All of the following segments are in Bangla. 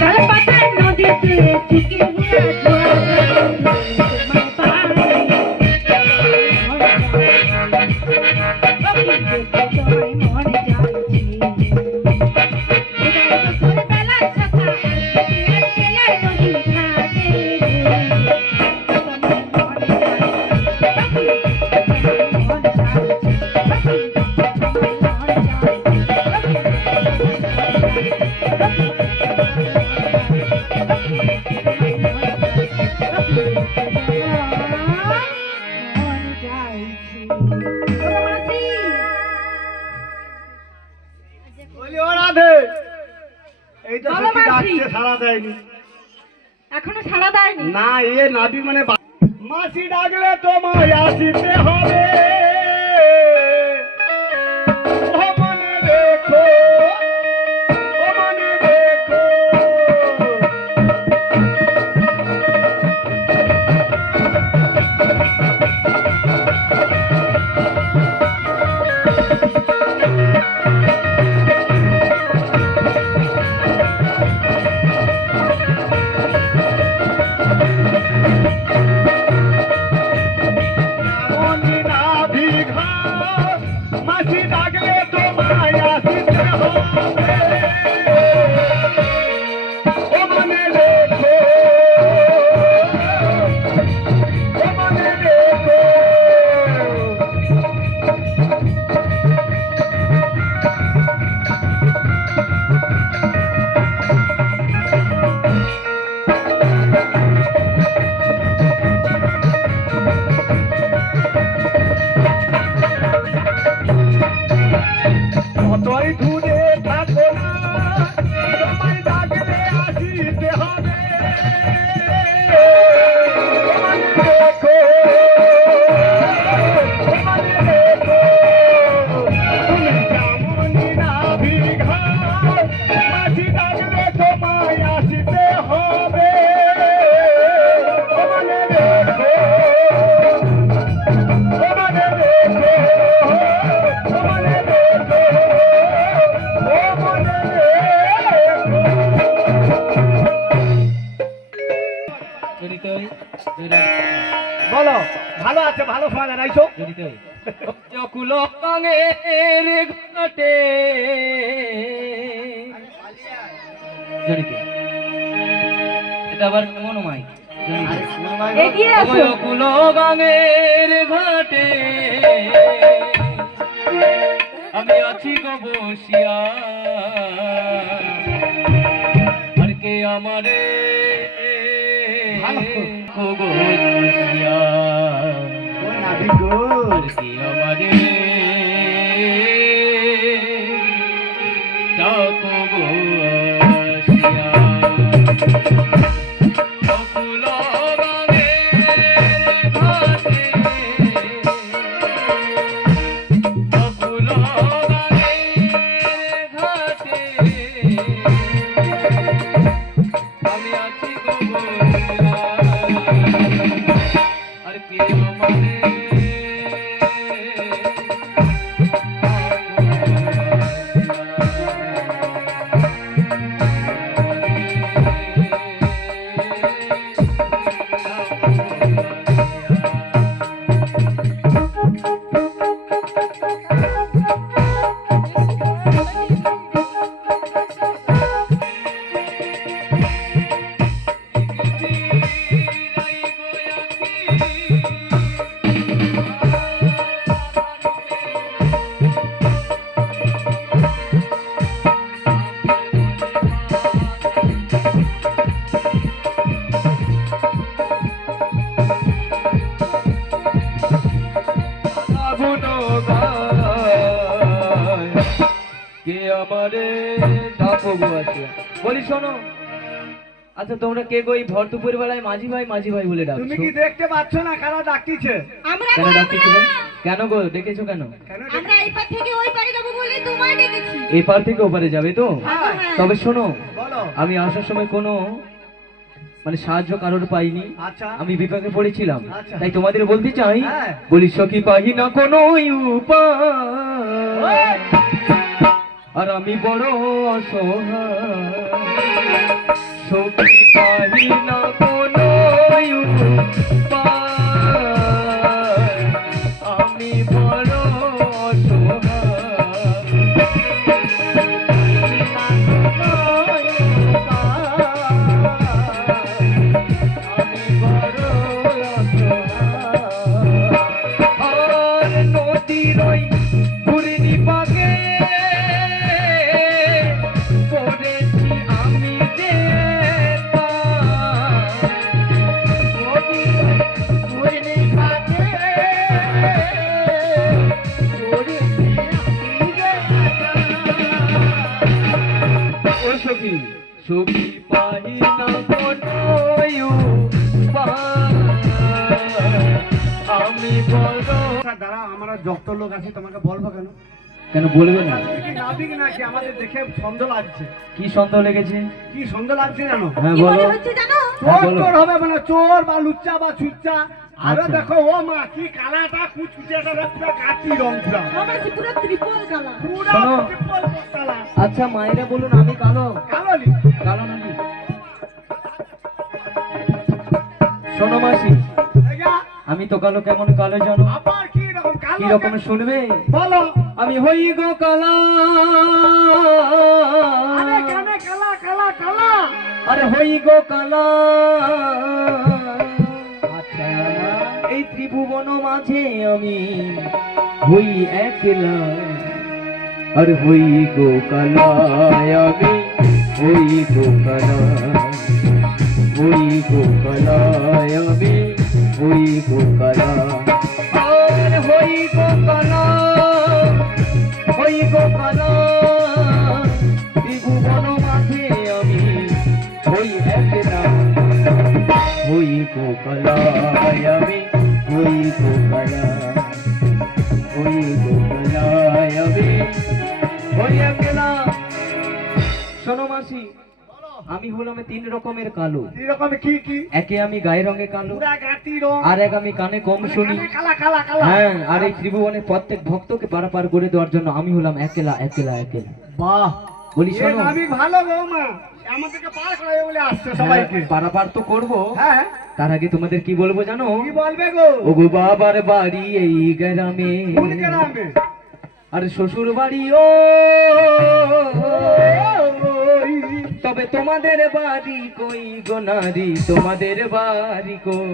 তালপাতার নদীতে চুকে এখনো সাড়া দেয়নি না। এ নাবি মানে মাসি ডাকলে তোমায় আসিতে হবে, ও মনে রেখো, ও মনে রেখো। বলো ভালো আছে, ভালো সময় জানাইছো। ঘাটে এটা আবার কেমন মাইক গাঙের ঘাটে আমি আছি গো বসিয়া, আর কে আমারে গো বসিয়া, আর কে আমারে ডাকো বসিয়া। বলি শোনো, আচ্ছা তোমরা কে গো এই ভর দুপুর বেলায় মাঝি ভাই বলে ডাকছো? তুমি কি দেখতে পাচ্ছ না কারা ডাকতিছে? কেন ডাকছো? কেন গো ডেকেছো কেন? আমরা এই পার থেকে ওই পারে যাব বলে তোমায় ডেকেছি। এই পার থেকে ওপারে যাবে তো? তবে শোনো, বলো। আমি আসার সময় কোনো মানে সাহায্য কারোর পাইনি, আমি বিপাকে পড়েছিলাম, তাই তোমাদের বলতে চাই, বলি সখী পাহি না কোনো উপায়, আর আমি বড় অসহায়। সখী পাহি না কোনো উপায়, আমি বড় সখী সখী পাহি না কোনো উপায়, আমি বড়। দাঁড়া, আমরা যত লোক আছি তোমাকে বলবো কেন? কেন বলবে না? নাবিক নাকি আমাদের দেখে সন্দেহ লাগছে। কি সন্দেহ লেগেছে? কি সন্দেহ লাগছে জানো? হ্যাঁ কি বলো। মনে হচ্ছে জানো? হ্যাঁ, চোর বলো। চোর হবে মানে চোর বা লুচ্চা বা ছুচ্চা। আরো আচ্ছা। দেখো ও মা কি কালাটা কুচকুচিয়াটা পুরো কাঠি রং পুরা মামাসি পুরো ত্রিপল কালা। পুরা শোনো। ট্রিপল কালা আচ্ছা মায়েরা বলুন আমি কালো? কালোলি। কালো নাকি? শোনো মাসি, দেখা আমি তো কালো, কেমন কালো জানো? আবার কি রকম কালো? কি রকম শুনবে? বলো। আমি হই গো কালা, আরে কানে কালা কালা কালা। আরে হই গো কালা। আচ্ছা এই ত্রিভুবন মাঝে আমি হই একলা, আর হই গো কালা, আমি হই গো কালা, হই গো কালা, আমি হই গো কালা, আর হই গো কালা, হই গো কালা। ত্রিভুবন মাঝে আমি হই একলা, হই গো কালা, আমি হই গো কালা, হই গো কালা, আমি হই একলা। শোনো মাসি, আমি হলাম 3 রকমের কালো। এই রকম কি কি? একে আমি গায়ের রঙে কালো, পুরা গাটি রং। আর এক আমি কানে কম শুনি। কানে কালা কালা কালা। হ্যাঁ, আর এই ত্রিভুবনের প্রত্যেক ভক্তকে পারাপার করে দেওয়ার জন্য আমি হলাম একলা একলা একলা। বাহ, বলি এ শোনো, নাবিক ভালো গো মা। আমাদেরকে পার করাবে বলে আসছে সবাইকে। হ্যাঁ, পারাপার তো করবো। হ্যাঁ, তার আগে তোমাদের কি বলবো জানো? কি বলবে গো? ও গো বাবার বাড়ি এই গ্রামে, কোন গ্রামে? আর শ্বশুর বাড়ি ও, তবে তোমাদের বাড়ি কই গো নারী, তোমাদের বাড়ি কই,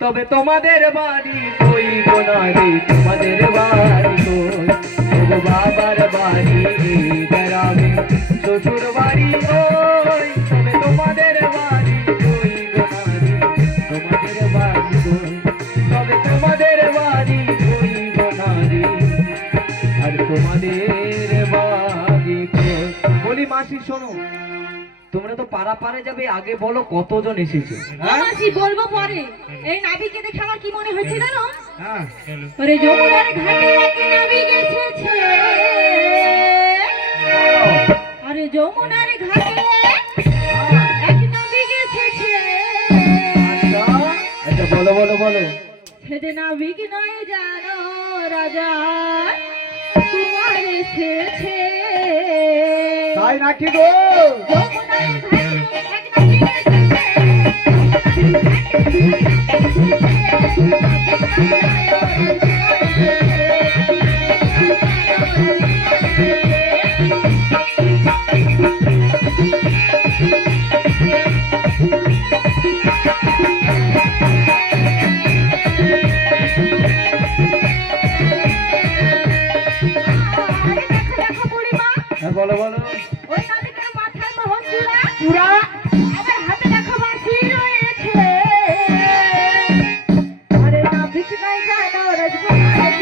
তবে তোমাদের বাড়ি কই গো নারী, তোমাদের বাড়ি কই। ও গো বাবার বাড়ি এই গ্রামে, শ্বশুর বাড়ি ওই, তবে তোমাদের বাড়ি কই গো নারী, তোমাদের বাড়ি কই, তবে তোমাদের বাড়ি কই গো নারী, আর তোমাদের বাড়ি কই। বলি মাসি শোনো, তোমরা তো পাড়া পাড়ে যাবে, আগে বলো কতজন এসেছে? মামাসি বলবো পরে। এই নাবিকে দেখে আমার কি মনে হচ্ছে জানো? হ্যাঁ, ওরে যমুনার ঘাটে এক নাবিক এসেছে, আরে যমুনার ঘাটে এক নাবিক এসেছে। আচ্ছা বলো বলো বলো। সেদে নাবিক নয় জানো রাজা কুমার এসেছে। তাই নাকি গো? যমুনার ঘাটে এক নাবিক হ্যাঁ বলো বলো। ওই নাবিকের মাথায় মোহন চূড়া, পুরা আবার হাতে দেখো বাঁশি রয়েছে। আরে নাবিক নাই জানো রাজকুমার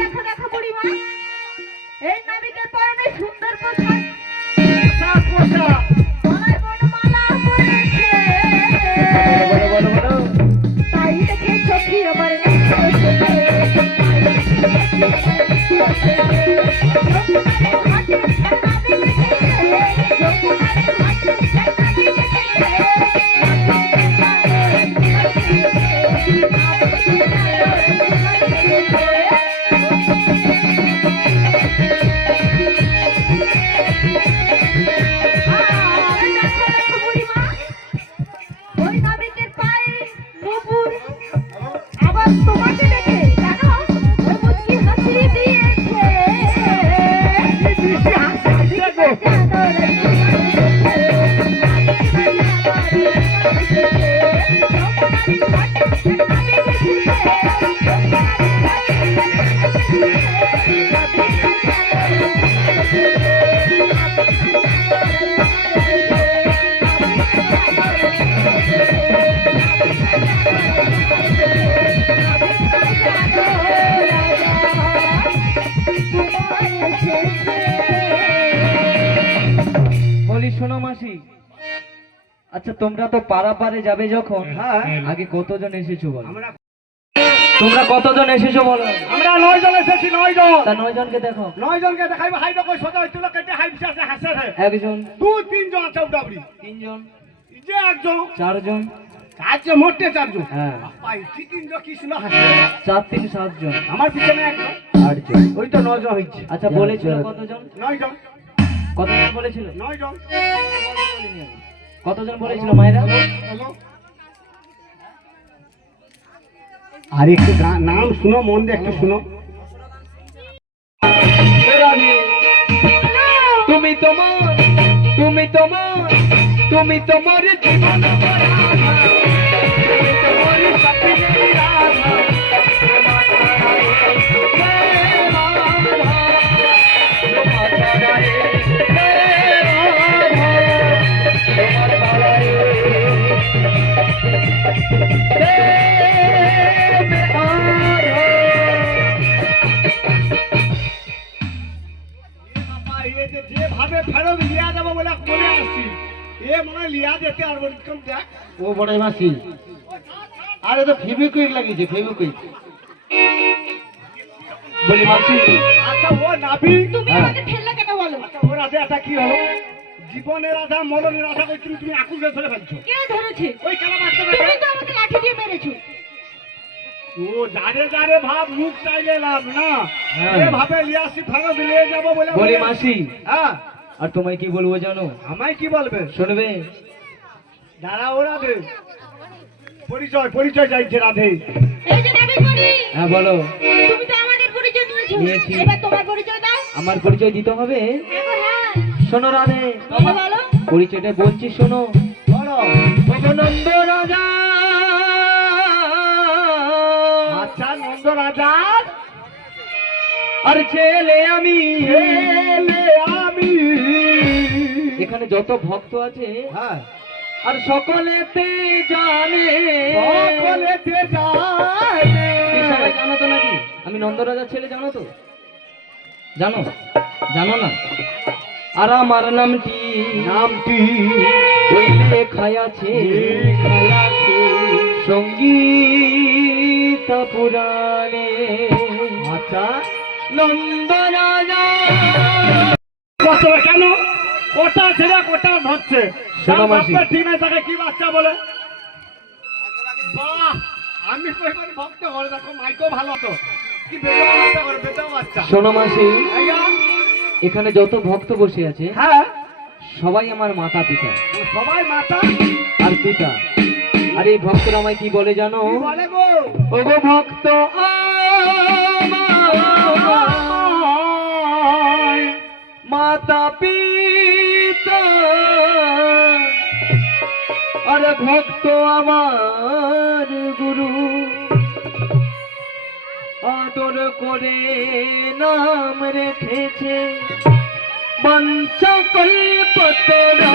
দেখো দেখো বুড়িমা, এই নাবিকের পরনে সুন্দর পোশাক, পোশাক পোশাক। গলায় বনমালা পরেছে। বলো বলো বলো বলো। তাই দেখে চোখে আমার নেশে। আচ্ছা তোমরা তো পারে যাবে যখন, হ্যাঁ আগে কতজন এসেছো বলো? আমরা তোমরা কতজন এসেছো বলো? আমরা 9 জন এসেছি, 9 জন। তা 9 জনকে দেখো। 9 জনকে দেখাইবো, হাই দেখো সোজা তুলো কেটে হাই আছে হাসে রে। একজন, 2 3 জন আছে উদাবড়ি। 3 জন, এই যে একজন, 4 জন, আজকে মোটে 4 জন। হ্যাঁ, পাই ঠিক 3 জন কৃষ্ণ হাসে। 4 থেকে 7 জন, আমার পিছনে একজন, 8 জন। ওই তো 9 জন হইছে। আচ্ছা বলেছিল কতজন? 9 জন, কতজন বলেছিল? 9 জন। কতজন বলেছিল মায়েরা? হ্যালো, আর একটু নাম শুনো, মন দিয়ে একটু শুনো। তুমি তোমার, তুমি তোমার, তুমি তোমার জীবন ভরা, তুমি তোমার স্বপ্নের রাধা, তোমার ছাড়াই হে রাধা, তোমার ছাড়াই হে রাধা, তোমার ছাড়াই যেভাবে ফেরত লিয়া যাবো বলে মনে আসছি, এ মনে হয় লিয়া যেতে আর বলতাম দেখ। ও বড়াই মাসি, আরে তো ফেভিকুইক লাগিয়েছে, ফেভিকুইক। বলি মাসি, আচ্ছা ও নাবি, তুমি হ্যাঁ। আমাকে ঠেললে কেন বলো? আচ্ছা ওর আধা এটা কি হলো? জীবনের আধা মরণের আধা কই তুমি আকুলে ধরে ফেলছো। কে ধরেছে? ওই কেলা বাচ্চা তুমি তো আমাকে লাঠি দিয়ে মেরেছো। ও যারে যারে ভাব মুখ চাইলে লাভ না, হ্যাঁ। এভাবে লিয়াসি ফেরত লিয়ে যাবো বলে বলি মাসি, হ্যাঁ। আর তোমায় কি বলবো জানো? আমায় কি বলবে? শুনবে? দাঁড়া ও রাধে, পরিচয় পরিচয় চাইছে রাধে। এই যে নাবিকমণি, হ্যাঁ বলো। তুমি তো আমাদের পরিচয় নিয়েছো, নিয়েছি। এবার তোমার পরিচয় দাও। আমার পরিচয় দিতে হবে? এখন হ্যাঁ, শোনো রাধে, বলো বলো। পরিচয়টা বলছি শোনো। বলো। ভগনন্দ রাজা, আচ্ছা নন্দ রাজার আর ছেলে আমি। ছেলে আমি। এখানে যত ভক্ত আছে হ্যাঁ, আর সকলেতে জানে, সকলেতে জানে। এই সবাই জানো তো নাকি আমি নন্দ রাজার ছেলে? জানো তো? জানো? জানো না? আর আমার নামটি নামটি ওই লেখায় আছে, লেখায় আছে সঙ্গীত পুরাণে। আচ্ছা নন্দ রাজা। কত কেন কোটা ছেড়ে কোটা ধরছে? শোনো তার মাসি। বাপের ঠিক নাই, তাকে কি বাচ্চা বলে? বাহ, আমি কইবারে ভক্ত করে দেখো, মাইকো ভালো তো কি বেদা বাচ্চা করে, বেদা বাচ্চা। শোনো মাসি, আইয়া, এখানে যত ভক্ত বসে আছে হ্যাঁ সবাই আমার মাতা পিতা সবাই মাতা আর পিতা। আর এই ভক্তরা আমায় কি বলে জানো? কি বলে গো? ওগো ভক্ত আমার, মাতা পিতা আর ভক্ত আমার গুরু, আদর করে নাম রেখেছে বঞ্চকল্পতরু।